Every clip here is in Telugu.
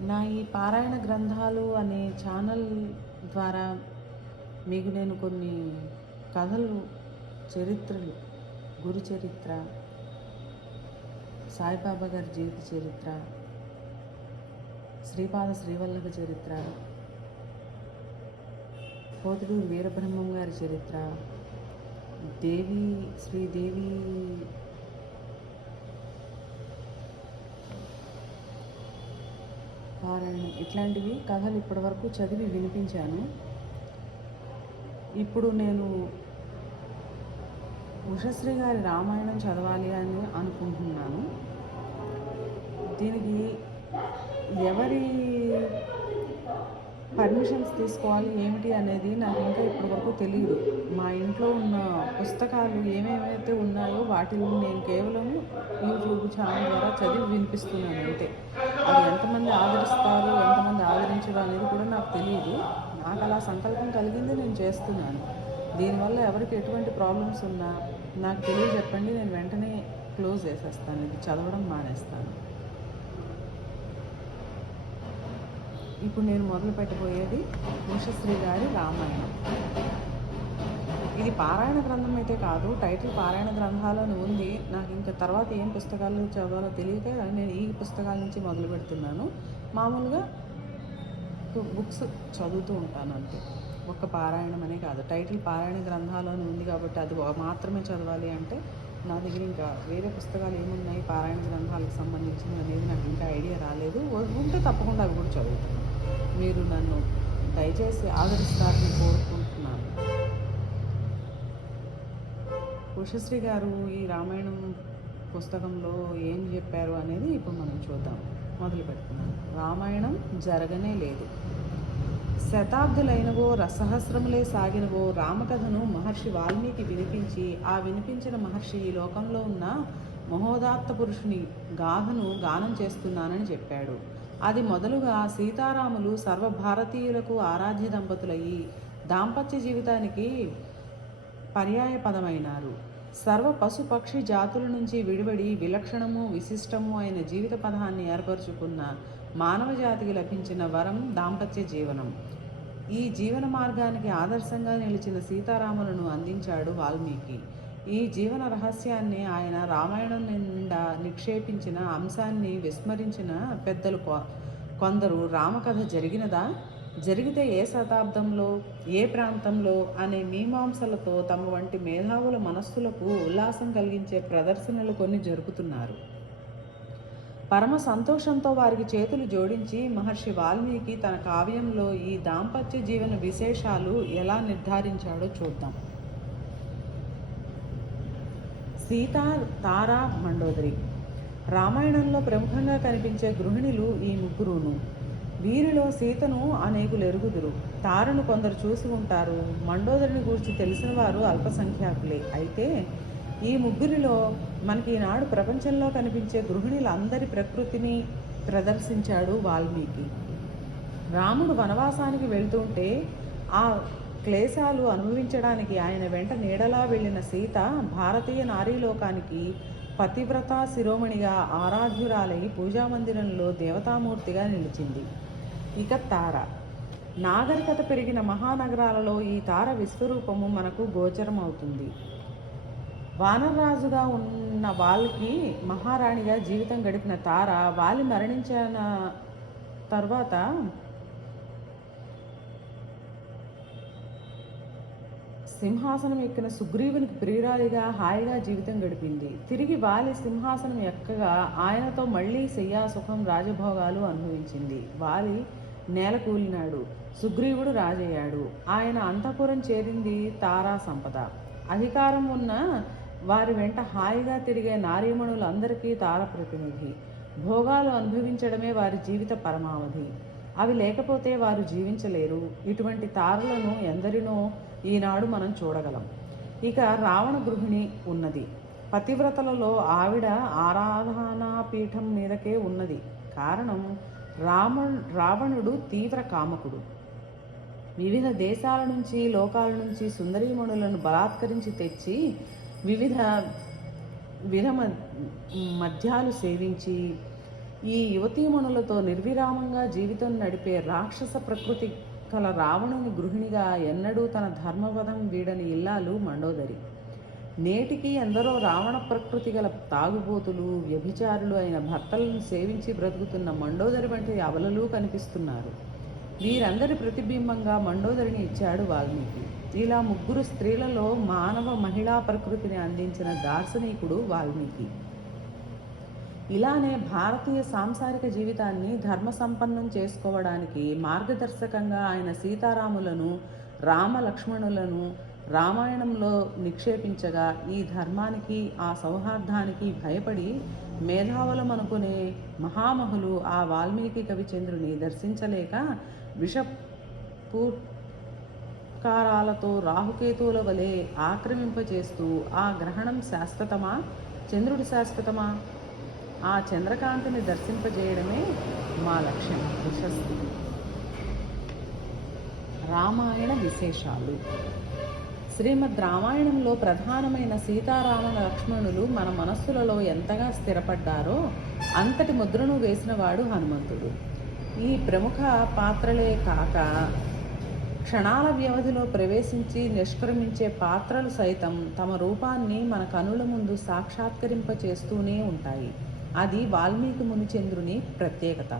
నా ఈ పారాయణ గ్రంథాలు అనే ఛానల్ ద్వారా మీకు నేను కొన్ని కథలు, చరిత్రలు, గురు చరిత్ర, సాయిబాబా గారి జీవిత చరిత్ర, శ్రీపాద శ్రీవల్లభ చరిత్ర, పోతులూరు వీరబ్రహ్మం గారి చరిత్ర, శ్రీదేవి పారాయణం, ఇట్లాంటివి కథలు ఇప్పటివరకు చదివి వినిపించాను. ఇప్పుడు నేను ఉషశ్రీ గారి రామాయణం చదవాలి అని అనుకుంటున్నాను. దీనికి ఎవరి పర్మిషన్స్ తీసుకోవాలి ఏమిటి అనేది నాకు ఇంకా ఇప్పటివరకు తెలియదు. మా ఇంట్లో ఉన్న పుస్తకాలు ఏమేమైతే ఉన్నాయో వాటిని నేను కేవలం యూట్యూబ్ ఛానల్ ద్వారా చదివి వినిపిస్తున్నాను అంతే. అది ఎంతమంది ఆదరిస్తారు, ఎంతమంది ఆదరించరు అనేది కూడా నాకు తెలియదు. నాకు అలా సంకల్పం కలిగింది, నేను చేస్తున్నాను. దీనివల్ల ఎవరికి ఎటువంటి ప్రాబ్లమ్స్ ఉన్నా నాకు తెలియజెప్పండి, నేను వెంటనే క్లోజ్ చేసేస్తాను, ఇది చదవడం మానేస్తాను. ఇప్పుడు నేను మొదలు పెట్టబోయేది ఉషశ్రీ గారి రామాయణం. ఇది పారాయణ గ్రంథం అయితే కాదు, టైటిల్ పారాయణ గ్రంథాలని ఉంది. నాకు ఇంకా తర్వాత ఏం పుస్తకాలు చదవాలో తెలియక నేను ఈ పుస్తకాల నుంచి మొదలు పెడుతున్నాను. మామూలుగా బుక్స్ చదువుతూ ఉంటాను అంతే. ఒక్క పారాయణం అనే కాదు, టైటిల్ పారాయణ గ్రంథాలు అని ఉంది కాబట్టి అది మాత్రమే చదవాలి అంటే నా దగ్గర ఇంకా వేరే పుస్తకాలు ఏమున్నాయి పారాయణ గ్రంథాలకు సంబంధించినవి అనేది నాకు ఇంకా ఐడియా రాలేదు. ఉంటే తప్పకుండా అవి కూడా చదువుతాను. మీరు నన్ను దయచేసి ఆదరిస్తారని కోరుకుంటున్నాను. ఉషశ్రీ గారు ఈ రామాయణం పుస్తకంలో ఏం చెప్పారు అనేది ఇప్పుడు మనం చూద్దాం. మొదలు పెడుతున్నాను. రామాయణం జరగనే లేదు. శతాబ్దులైనవో రసహస్రములే సాగినవో రామకథను మహర్షి వాల్మీకి వినిపించి, ఆ వినిపించిన మహర్షి ఈ లోకంలో ఉన్న మహోదాత్త పురుషుని గాథను గానం చేస్తున్నానని చెప్పాడు. అది మొదలుగా సీతారాములు సర్వభారతీయులకు ఆరాధ్య దంపతులయ్యి దాంపత్య జీవితానికి పర్యాయ పదమైనారు. సర్వ పశు పక్షి జాతుల నుంచి విడివడి విలక్షణము విశిష్టము అయిన జీవిత పదాన్ని ఏర్పరచుకున్న మానవ జాతికి లభించిన వరం దాంపత్య జీవనం. ఈ జీవన మార్గానికి ఆదర్శంగా నిలిచిన సీతారాములను అందించాడు వాల్మీకి. ఈ జీవన రహస్యాన్ని ఆయన రామాయణం నిండా నిక్షేపించిన అంశాన్ని విస్మరించిన పెద్దలు కొందరు రామకథ జరిగితే ఏ శతాబ్దంలో, ఏ ప్రాంతంలో అనే మీమాంసలతో తమ వంటి మేధావుల మనస్సులకు ఉల్లాసం కలిగించే ప్రదర్శనలు కొన్ని జరుపుతున్నారు. పరమ సంతోషంతో వారికి చేతులు జోడించి మహర్షి వాల్మీకి తన కావ్యంలో ఈ దాంపత్య జీవన విశేషాలు ఎలా నిర్ధారించాడో చూద్దాం. సీత, తార, మండోదరి. రామాయణంలో ప్రముఖంగా కనిపించే గృహిణులు ఈ ముగ్గురును. వీరిలో సీతను అనేకులు ఎరుగుదురు, తారను కొందరు చూసి ఉంటారు, మండోదరిని గూర్చి తెలిసిన వారు అల్పసంఖ్యాకులే. అయితే ఈ ముగ్గురిలో మనకి ఈనాడు ప్రపంచంలో కనిపించే గృహిణులందరి ప్రకృతిని ప్రదర్శించాడు వాల్మీకి. రాముడు వనవాసానికి వెళ్తుంటే ఆ క్లేశాలు అనుభవించడానికి ఆయన వెంట నీడలా వెళ్ళిన సీత భారతీయ నారీలోకానికి పతివ్రత శిరోమణిగా ఆరాధ్యురాలై పూజామందిరంలో దేవతామూర్తిగా నిలిచింది. ఇక తార. నాగరికత పెరిగిన మహానగరాలలో ఈ తార విశ్వరూపము మనకు గోచరం అవుతుంది. వానరరాజుగా ఉన్న వాలికి మహారాణిగా జీవితం గడిపిన తార వాలి మరణించిన తర్వాత సింహాసనం ఎక్కిన సుగ్రీవునికి ప్రియురాలిగా హాయిగా జీవితం గడిపింది. తిరిగి వాలి సింహాసనం ఎక్కగా ఆయనతో మళ్ళీ శయ్యాసుఖం రాజభోగాలు అనుభవించింది. వాలి నేల కూలినాడు, సుగ్రీవుడు రాజయ్యాడు. ఆయన అంతఃపురం చేరింది తారా సంపద. అధికారం ఉన్న వారి వెంట హాయిగా తిరిగే నారీమణులందరికీ తార ప్రతినిధి. భోగాలు అనుభవించడమే వారి జీవిత పరమావధి. అవి లేకపోతే వారు జీవించలేరు. ఇటువంటి తారలను ఎందరినో ఈనాడు మనం చూడగలం. ఇక రావణ గృహిణి ఉన్నది. పతివ్రతలలో ఆవిడ ఆరాధనా పీఠం మీదకే ఉన్నది. కారణం రావణుడు తీవ్ర కామకుడు. వివిధ దేశాల నుంచి లోకాల నుంచి సుందరీమణులను బలాత్కరించి తెచ్చి వివిధ మద్యాలు సేవించి ఈ యువతీమణులతో నిర్విరామంగా జీవితం నడిపే రాక్షస ప్రకృతి కల రావణుని గృహిణిగా ఎన్నడూ తన ధర్మపదం వీడని ఇల్లాలు మండోదరి. నేటికి ఎందరో రావణ ప్రకృతి గల తాగుబోతులు, వ్యభిచారులు అయిన భర్తలను సేవించి బ్రతుకుతున్న మండోదరి వంటి అబలలు కనిపిస్తున్నారు. వీరందరి ప్రతిబింబంగా మండోదరిని ఇచ్చాడు వాల్మీకి. ఇలా ముగ్గురు స్త్రీలలో మానవ మహిళా ప్రకృతిని అందించిన దార్శనికుడు వాల్మీకి. ఇలానే భారతీయ సాంసారిక జీవితాన్ని ధర్మ సంపన్నం చేసుకోవడానికి మార్గదర్శకంగా ఆయన సీతారాములను, రామ లక్ష్మణులను రామాయణంలో నిక్షేపించగా, ఈ ధర్మానికి ఆ సౌహార్దానికి భయపడి మేధావులం అనుకునే మహామహులు ఆ వాల్మీకి కవిచంద్రుని దర్శించలేక విషపూర్కారాలతో రాహుకేతువుల వలె ఆక్రమింపచేస్తూ, ఆ గ్రహణం శాశ్వతమా, చంద్రుడి శాశ్వతమా, ఆ చంద్రకాంతిని దర్శింపజేయడమే మా లక్ష్యం. ప్రశస్తి. రామాయణ విశేషాలు. శ్రీమద్ రామాయణంలో ప్రధానమైన సీతారామ లక్ష్మణులు మన మనస్సులలో ఎంతగా స్థిరపడ్డారో అంతటి ముద్రను వేసినవాడు హనుమంతుడు. ఈ ప్రముఖ పాత్రలే కాక క్షణాల వ్యవధిలో ప్రవేశించి నిష్క్రమించే పాత్రలు సైతం తమ రూపాన్ని మన కనుల ముందు సాక్షాత్కరింపచేస్తూనే ఉంటాయి. అది వాల్మీకి మునిచంద్రుని ప్రత్యేకత.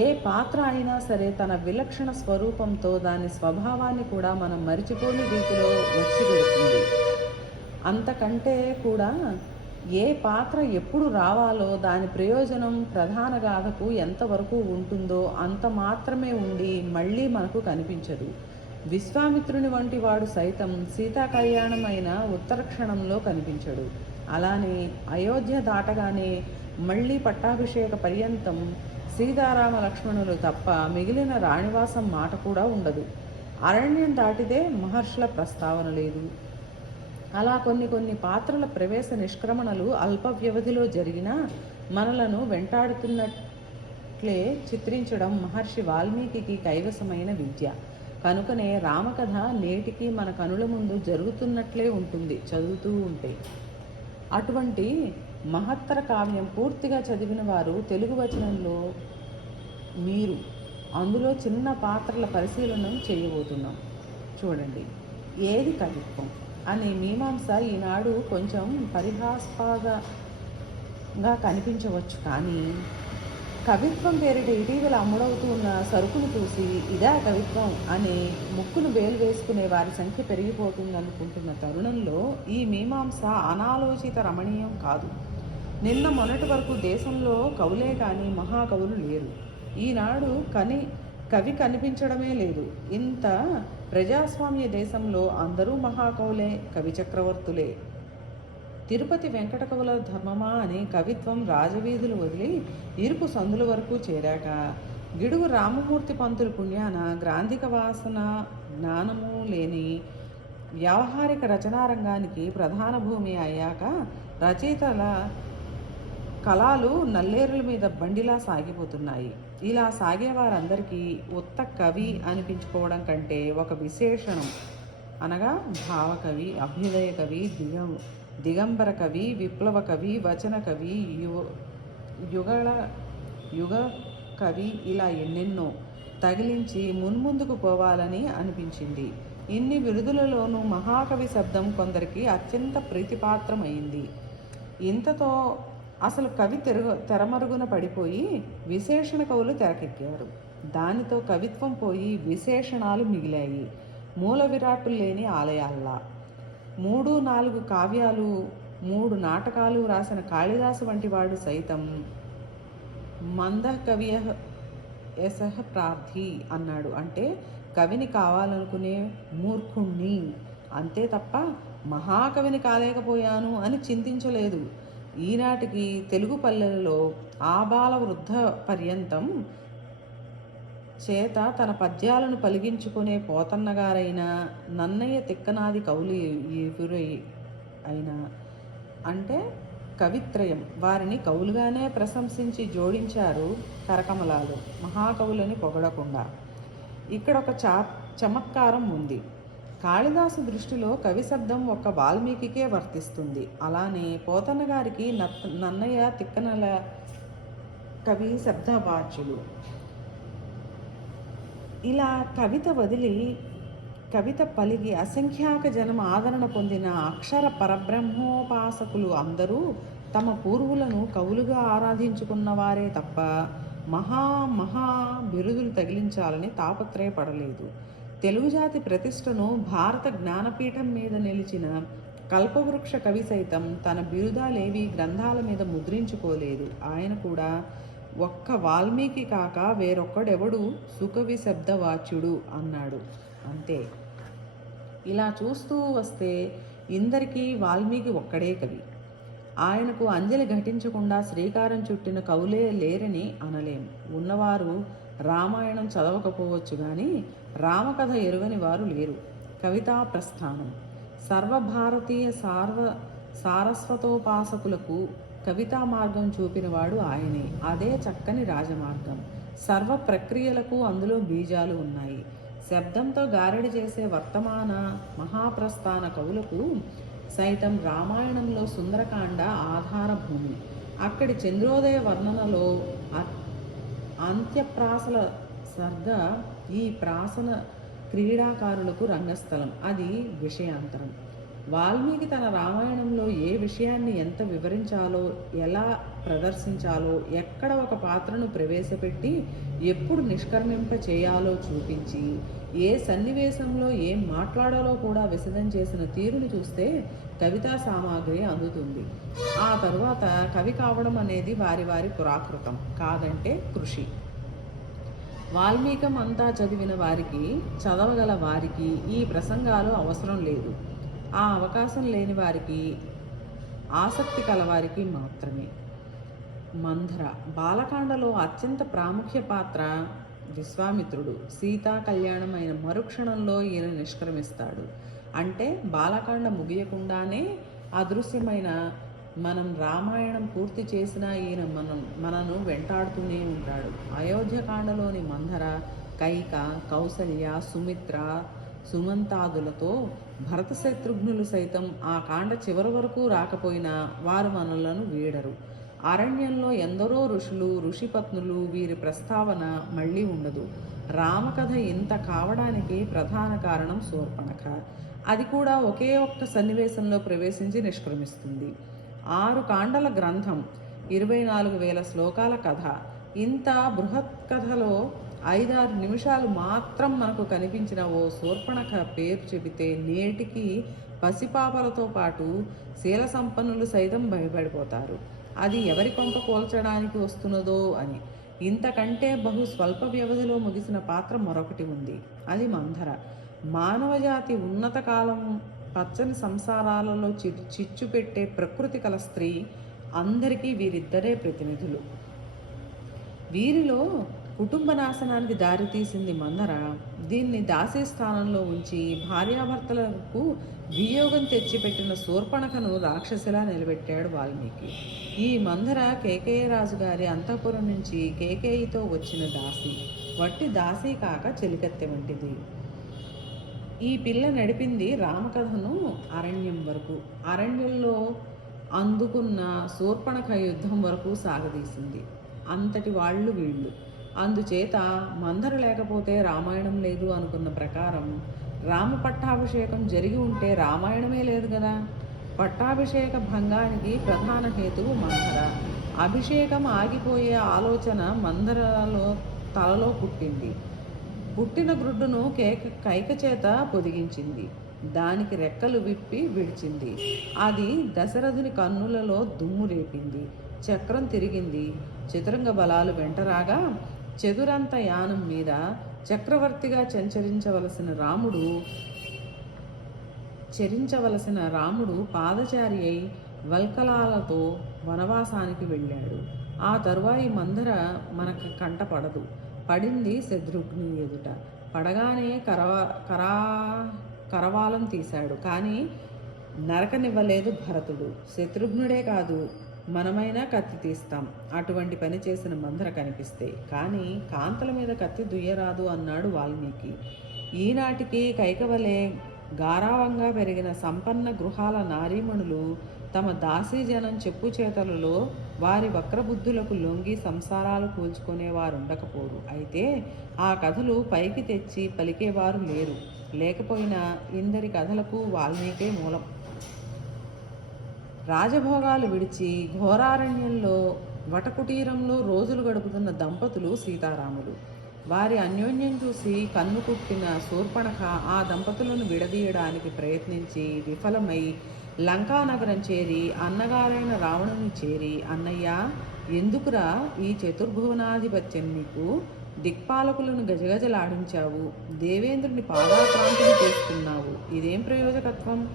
ఏ పాత్ర అయినా సరే తన విలక్షణ స్వరూపంతో దాని స్వభావాన్ని కూడా మనం మరిచిపోని రీతిలో వచ్చిపెడుతుంది. అంతకంటే కూడా ఏ పాత్ర ఎప్పుడు రావాలో, దాని ప్రయోజనం ప్రధాన గాథకు ఎంతవరకు ఉంటుందో అంత మాత్రమే ఉండి మళ్ళీ మనకు కనిపించదు. విశ్వామిత్రుని వంటి వాడు సైతం సీతా కళ్యాణం అయిన ఉత్తర క్షణంలో కనిపించడు. అలానే అయోధ్య దాటగానే మళ్ళీ పట్టాభిషేక పర్యంతం సీతారామ లక్ష్మణులు తప్ప మిగిలిన రాణివాసం మాట కూడా ఉండదు. అరణ్యం దాటితే మహర్షుల ప్రస్తావన లేదు. అలా కొన్ని పాత్రల ప్రవేశ నిష్క్రమణలు అల్ప వ్యవధిలో జరిగినా మనలను వెంటాడుతున్నట్లే చిత్రించడం మహర్షి వాల్మీకి కైవసమైన విద్య. కనుకనే రామకథ నేటికి మన కనుల ముందు జరుగుతున్నట్లే ఉంటుంది చదువుతూ ఉంటే. అటువంటి మహత్తర కావ్యం పూర్తిగా చదివిన వారు తెలుగు వచనంలో మీరు అందులో చిన్న పాత్రల పరిశీలన చేయబోతున్నాం. చూడండి. ఏది కవిత్వం అనే మీమాంస ఈనాడు కొంచెం పరిహాస్పదంగా కనిపించవచ్చు. కానీ కవిత్వం పేరిట ఇటీవల అమ్ముడవుతున్న సరుకును చూసి ఇదా కవిత్వం అనే ముక్కును వేలు వేసుకునే వారి సంఖ్య పెరిగిపోతుందనుకుంటున్న తరుణంలో ఈ మీమాంస అనాలోచిత రమణీయం కాదు. నిన్న మొన్నటి వరకు దేశంలో కవులే కానీ మహాకవులు లేరు. ఈనాడు కవి కనిపించడమే లేదు. ఇంత ప్రజాస్వామ్య దేశంలో అందరూ మహాకవులే, కవి చక్రవర్తులే. తిరుపతి వెంకట కవుల ధర్మమా అనే కవిత్వం రాజవీధులు వదిలి ఇరుకు సందుల వరకు చేరాక, గిడుగు రామమూర్తి పంతులు పుణ్యాన గ్రాంధిక వాసన జ్ఞానము లేని వ్యావహారిక రచనారంగానికి ప్రధాన భూమి అయ్యాక రచయితల కళలు నల్లేరుల మీద బండిలా సాగిపోతున్నాయి. ఇలా సాగేవారందరికీ ఉత్త కవి అనిపించుకోవడం కంటే ఒక విశేషణం అనగా భావకవి, అభ్యుదయ కవి, దిగంబర కవి, విప్లవ కవి, వచన కవి, యుగ కవి ఇలా ఎన్నెన్నో తగిలించి మున్ముందుకు పోవాలని అనిపించింది. ఇన్ని బిరుదులలోనూ మహాకవి శబ్దం కొందరికి అత్యంత ప్రీతిపాత్రమైంది. ఇంతతో అసలు కవి తెరమరుగున పడిపోయి విశేషణ కవులు తెరకెక్కారు. దానితో కవిత్వం పోయి విశేషణాలు మిగిలాయి. మూల విరాట్టులు లేని ఆలయాల్లా. 3-4 కావ్యాలు, 3 నాటకాలు రాసిన కాళిదాసు వంటి వాడు సైతం మంద కవియ యశః ప్రార్థి అన్నాడు. అంటే కవిని కావాలనుకునే మూర్ఖుణ్ణి, అంతే తప్ప మహాకవిని కాలేకపోయాను అని చింతించలేదు. ఈనాటికి తెలుగు పల్లెలలో ఆబాల వృద్ధ పర్యంతం చేత తన పద్యాలను పలిగించుకునే పోతన్నగారైనా, నన్నయ్య తిక్కనాది కవులు అయినా అంటే కవిత్రయం వారిని కవులుగానే ప్రశంసించి జోడించారు కరకమలాలు, మహాకవులని పొగడకుండా. ఇక్కడ ఒక చమత్కారం ఉంది. కాళిదాసు దృష్టిలో కవి శబ్దం ఒక్క వాల్మీకికే వర్తిస్తుంది. అలానే పోతన్న గారికి నన్నయ్య తిక్కనల కవి శబ్దవాచ్యులు. ఇలా కవిత పలికి అసంఖ్యాక జనం ఆదరణ పొందిన అక్షర పరబ్రహ్మోపాసకులు అందరూ తమ పూర్వులను కవులుగా ఆరాధించుకున్న వారే తప్ప మహా బిరుదులు తగిలించాలని తాపత్రయపడలేదు. తెలుగు జాతి ప్రతిష్టను భారత జ్ఞానపీఠం మీద నిలిచిన కల్పవృక్ష కవి సైతం తన బిరుదాలేవి గ్రంథాల మీద ముద్రించుకోలేదు. ఆయన కూడా ఒక్క వాల్మీకి కాక వేరొక్కడెవడు సుకవి శబ్దవాచ్యుడు అన్నాడు అంతే. ఇలా చూస్తూ వస్తే ఇందరికీ వాల్మీకి ఒక్కడే కవి. ఆయనకు అంజలి ఘటించకుండా శ్రీకారం చుట్టిన కవులే లేరని అనలేం. ఉన్నవారు రామాయణం చదవకపోవచ్చు కానీ రామకథ ఎరుగని వారు లేరు. కవితా ప్రస్థానం సర్వభారతీయ సారస్వతోపాసకులకు కవితా మార్గం చూపినవాడు ఆయనే. అదే చక్కని రాజమార్గం. సర్వ ప్రక్రియలకు అందులో బీజాలు ఉన్నాయి. శబ్దంతో గారడి చేసే వర్తమాన మహాప్రస్థాన కవులకు సైతం రామాయణంలో సుందరకాండ ఆధారభూమి. అక్కడి చంద్రోదయ వర్ణనలో అంత్యప్రాసల సర్గ ఈ ప్రాసన క్రీడాకారులకు రంగస్థలం. అది విషయాంతరం. వాల్మీకి తన రామాయణంలో ఏ విషయాన్ని ఎంత వివరించాలో, ఎలా ప్రదర్శించాలో, ఎక్కడ ఒక పాత్రను ప్రవేశపెట్టి ఎప్పుడు నిష్కర్మింప చేయాలో చూపించి, ఏ సన్నివేశంలో ఏం మాట్లాడాలో కూడా విశదం చేసిన తీరుని చూస్తే కవితా సామాగ్రి అందుతుంది. ఆ తరువాత కవి కావడం అనేది వారి వారి పురాకృతం, కాదంటే కృషి. వాల్మీకం అంతా చదివిన వారికి, చదవగల వారికి ఈ ప్రసంగాలు అవసరం లేదు. ఆ అవకాశం లేని వారికి, ఆసక్తి కలవారికి మాత్రమే. మంధర బాలకాండలో అత్యంత ప్రాముఖ్య పాత్ర విశ్వామిత్రుడు. సీతా కళ్యాణం అయిన మరుక్షణంలో ఈయన నిష్క్రమిస్తాడు. అంటే బాలకాండ ముగియకుండానే అదృశ్యమైన మనం రామాయణం పూర్తి చేసినా ఈయన మనను వెంటాడుతూనే ఉంటాడు. అయోధ్యకాండలోని మంధర, కైక, కౌసల్య, సుమిత్ర, సుమంతాదులతో భరత శత్రుఘ్నులు సైతం ఆ కాండ చివరి వరకు రాకపోయినా వారు మనలను వీడరు. అరణ్యంలో ఎందరో ఋషులు, ఋషిపత్నులు, వీరి ప్రస్తావన మళ్ళీ ఉండదు. రామకథ ఇంత కావడానికి ప్రధాన కారణం శూర్పణఖ. అది కూడా ఒకే ఒక్క సన్నివేశంలో ప్రవేశించి నిష్క్రమిస్తుంది. 6 కాండల గ్రంథం, 24,000 శ్లోకాల కథ. ఇంత బృహత్ కథలో 5-6 నిమిషాలు మాత్రం మనకు కనిపించిన ఓ శూర్పణఖ పేరు చెబితే నేటికి పసిపాపలతో పాటు శీల సంపన్నులు సైతం భయపడిపోతారు. అది ఎవరి కొంప కోల్చడానికి వస్తున్నదో అని. ఇంతకంటే బహు స్వల్ప వ్యవధిలో ముగిసిన పాత్ర మరొకటి ఉంది. అది మంధర. మానవజాతి ఉన్నత కాలం పచ్చని సంసారాలలో చిచ్చు పెట్టే ప్రకృతి కల స్త్రీ. అందరికీ వీరిద్దరే ప్రతినిధులు. వీరిలో కుటుంబ నాశనానికి దారితీసింది మందర. దీన్ని దాసీ స్థానంలో ఉంచి భార్యాభర్తలకు వియోగం తెచ్చిపెట్టిన శూర్పణఖను రాక్షసిలా నిలబెట్టాడు వాల్మీకి. ఈ మందర కేకేయ రాజు గారి అంతఃపురం నుంచి కేకేయితో వచ్చిన దాసి. వట్టి దాసీ కాక చెలికత్తె వంటిది. ఈ పిల్ల నడిపింది రామకథను అరణ్యం వరకు. అరణ్యంలో అందుకున్న శూర్పణఖ యుద్ధం వరకు సాగదీసింది. అంతటి వాళ్ళు వీళ్ళు. అందుచేత మందర లేకపోతే రామాయణం లేదు అనుకున్న ప్రకారం రామ పట్టాభిషేకం జరిగి ఉంటే రామాయణమే లేదు కదా. పట్టాభిషేక భంగానికి ప్రధాన హేతువు మందర. అభిషేకం ఆగిపోయే ఆలోచన మందరలో తలలో పుట్టింది. పుట్టిన గ్రుడ్డును కైక చేత పొదిగించింది. దానికి రెక్కలు విప్పి విడిచింది. అది దశరథుని కన్నులలో దుమ్ము రేపింది. చక్రం తిరిగింది. చతురంగ బలాలు వెంటరాగా చతురంత యానం మీద చక్రవర్తిగా చరించవలసిన రాముడు పాదచారి అయి వల్కలాలతో వనవాసానికి వెళ్ళాడు. ఆ తరువాయి మందర మనకు కంటపడదు. పడింది శత్రుఘ్ని ఎదుట. పడగానే కరవాలం తీశాడు. కానీ నరకనివ్వలేదు భరతుడు. శత్రుఘ్నుడే కాదు, మనమైనా కత్తి తీస్తాం అటువంటి పని చేసిన మందర కనిపిస్తే. కానీ కాంతల మీద కత్తి దుయ్యరాదు అన్నాడు వాల్మీకి. ఈనాటికి కైకవలే గారావంగా పెరిగిన సంపన్న గృహాల నారీమణులు తమ దాసీజనం చెప్పు చేతలలో వారి వక్రబుద్ధులకు లొంగి సంసారాలు కూల్చుకునేవారు ఉండకపోరు. అయితే ఆ కథలు పైకి తెచ్చి పలికేవారు లేరు. లేకపోయినా ఇందరి కథలకు వాల్మీకే మూలం. రాజభోగాలు విడిచి ఘోరారణ్యంలో వటకుటీరంలో రోజులు గడుపుతున్న దంపతులు సీతారాములు. వారి అన్యోన్యం చూసి కన్ను కుట్టిన శూర్పణఖ ఆ దంపతులను విడదీయడానికి ప్రయత్నించి విఫలమై లంకానగరం చేరి అన్నగారైన రావణుని చేరి, అన్నయ్య, ఎందుకురా ఈ చతుర్భువనాధిపత్యం నీకు? దిక్పాలకులను గజగజలాడించావు, దేవేంద్రుని పాదాక్రాంతిని చేసుకున్నావు, ఇదేం ప్రయోజకత్వం?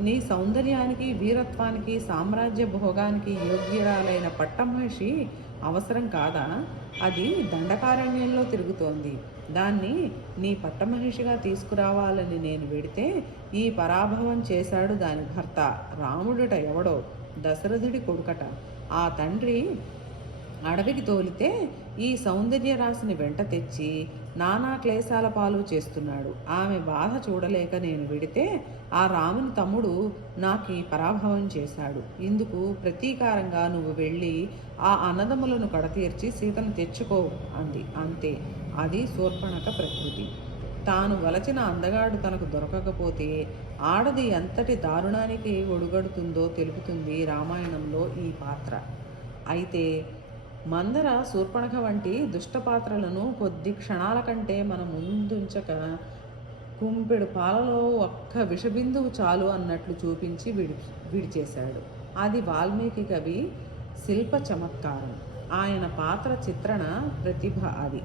నీ సౌందర్యానికి, వీరత్వానికి, సామ్రాజ్య భోగానికి యోగ్యురాలైన పట్టమహిషి అవసరం కాదా? అది దండకారణ్యంలో తిరుగుతోంది. దాన్ని నీ పట్టమహిషిగా తీసుకురావాలని నేను వెడితే ఈ పరాభవం చేశాడు దాని భర్త. రాముడుట ఎవడో దశరథుడి కొడుకట. ఆ తండ్రి అడవికి తోలితే ఈ సౌందర్య రాశిని వెంట తెచ్చి నానా క్లేశాల పాలు చేస్తున్నాడు. ఆమె బాధ చూడలేక నేను విడితే ఆ రాముని తమ్ముడు నాకు ఈ పరాభవం చేశాడు. ఇందుకు ప్రతీకారంగా నువ్వు వెళ్ళి ఆ అన్నదమ్ములను కడతీర్చి సీతను తెచ్చుకో అంది. అంతే. అది శూర్పణఖ ప్రకృతి. తాను వలచిన అందగాడు తనకు దొరకకపోతే ఆడది ఎంతటి దారుణానికి ఒడుగడుతుందో తెలుపుతుంది రామాయణంలో ఈ పాత్ర. అయితే మందర శూర్పణఖ వంటి దుష్టపాత్రలను కొద్ది క్షణాల కంటే మన ముందుంచక కుంపెడు పాలలో ఒక్క విషబిందువు చాలు అన్నట్లు చూపించి విడిచేశాడు. అది వాల్మీకి కవి శిల్ప చమత్కారం. ఆయన పాత్ర చిత్రణ ప్రతిభ అది.